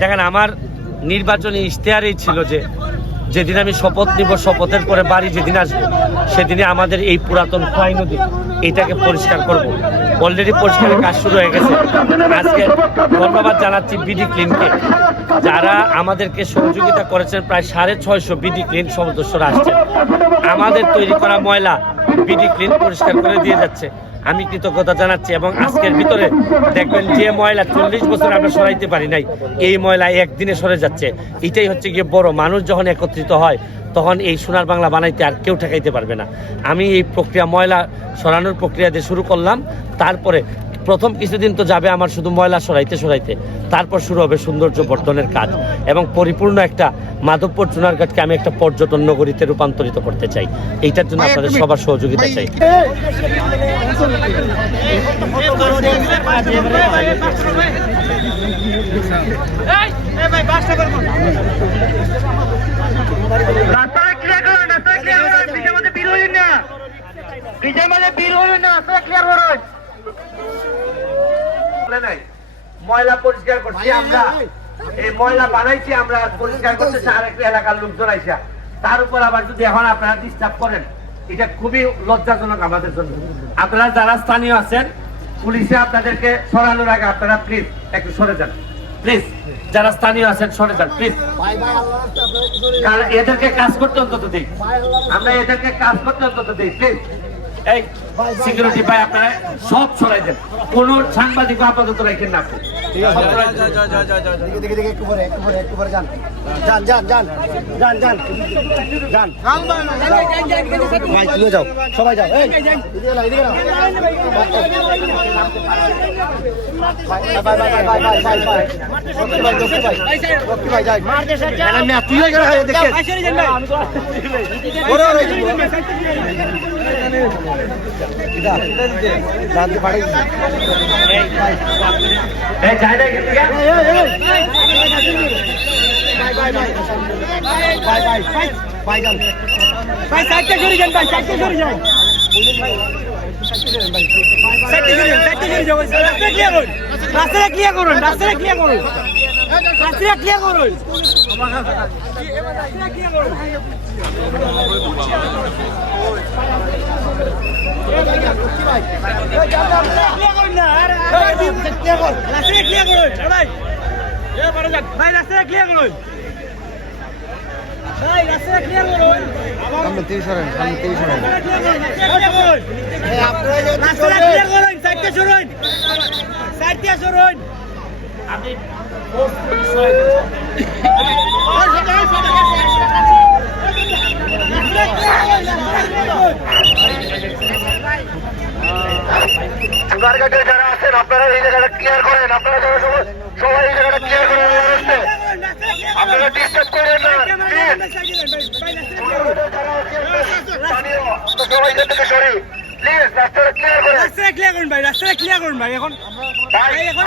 দেখেন, আমার নির্বাচনী ইশতেহারেই ছিল যে যেদিন আমি শপথ নিব, শপথের পরে বাড়ি যেদিন আসবো, সেদিনে আমাদের এই পুরাতন খোয়াই নদী এটাকে পরিষ্কার করব। অলরেডি পরিষ্কারের কাজ শুরু হয়ে গেছে। আজকে ধন্যবাদ জানাচ্ছি বিডি ক্লিনকে, যারা আমাদেরকে সহযোগিতা করেছেন। প্রায় 650 বিডি ক্লিন সদস্যরা আসছে, আমাদের তৈরি করা ময়লা বিডি ক্লিন পরিষ্কার করে দিয়ে যাচ্ছে। আমি কৃতজ্ঞতা জানাচ্ছি। এবং আজকের ভিতরে দেখবেন যে ময়লা 40 বছর আমরা সরাইতে পারি নাই, এই ময়লা একদিনে সরে যাচ্ছে। এটাই হচ্ছে গিয়ে বড়। মানুষ যখন একত্রিত হয় তখন এই সোনার বাংলা বানাইতে আর কেউ ঠেকাইতে পারবে না। আমি এই প্রক্রিয়া, ময়লা সরানোর প্রক্রিয়া দিয়ে শুরু করলাম। তারপরে প্রথম কিছুদিন তো যাবে আমার শুধু ময়লা সরাইতে, তারপর শুরু হবে সৌন্দর্য বর্ধনের কাজ এবং পরিপূর্ণ একটা মাধবপুর চুনারঘাটকে আমি একটা পর্যটন নগরীতে রূপান্তরিত করতে চাই। এইটার জন্য আপনাদের সবার সহযোগিতা চাই। ময়লা পরিষ্কার করছি আমরা, এই ময়লা বানাইছি আমরা, পরিষ্কার করতেছে আরেকটা এলাকার লোকজন আইসা। তার উপর আবার যদি এখন আপনারা ডিস্টার্ব করেন, এটা খুবই লজ্জাজনক আমাদের জন্য। আপনারা যারা স্থানীয় আছেন, পুলিশে আপনাদেরকে সরানোর আগে আপনারা প্লিজ একটু সরে যান। প্লিজ যারা স্থানীয় আছেন সরে যান প্লিজ। কারণ এদেরকে কাজ করতে অন্তত দিই, আমরা এদেরকে কাজ করতে অন্তত দিই প্লিজ। এই সিকিউরিটি ভাই, আপনারা সব সরাই দেন, কোন সাংবাদিক আপাতত রাখেন না। সবাই যাও, চুনারঘাটের যারা আছেন আপনারা এই জায়গাটা ক্লিয়ার করেন, আপনারা সবাই এই জায়গাটা ক্লিয়ার করেন, আপনারা ডিস্টার্ব করেন না সবাই এখান থেকে সরি প্লিজ। রাস্তাটা ক্লিয়ার করেন, রাস্তাটা ক্লিয়ার করুন ভাই, রাস্তাটা ক্লিয়ার করুন ভাই। এখন এখন